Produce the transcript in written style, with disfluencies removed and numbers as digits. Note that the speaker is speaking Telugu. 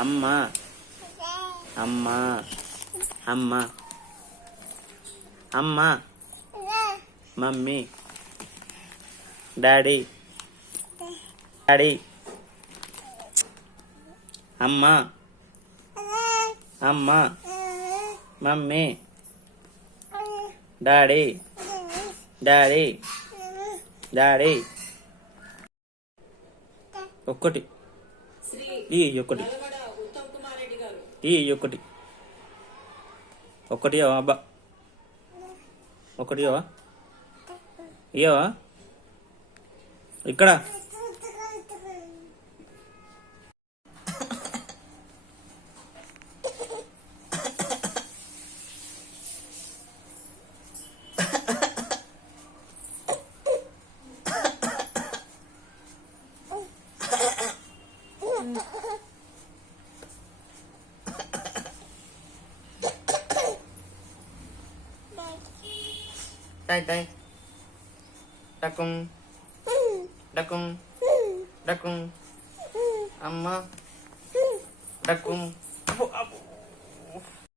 అమ్మ అమ్మ అమ్మ అమ్మ మమ్మీ డాడీ డాడీ అమ్మ అమ్మ మమ్మీ డాడీ డాడీ డాడీ ఒక్కటి ఈ ఒక్కటి ఈ ఒక్కటి ఒక్కటి అబ్బా ఒకటి ఇయ్యవా ఇక్కడ tay tay dakung dakung dakung amma dakung abu abu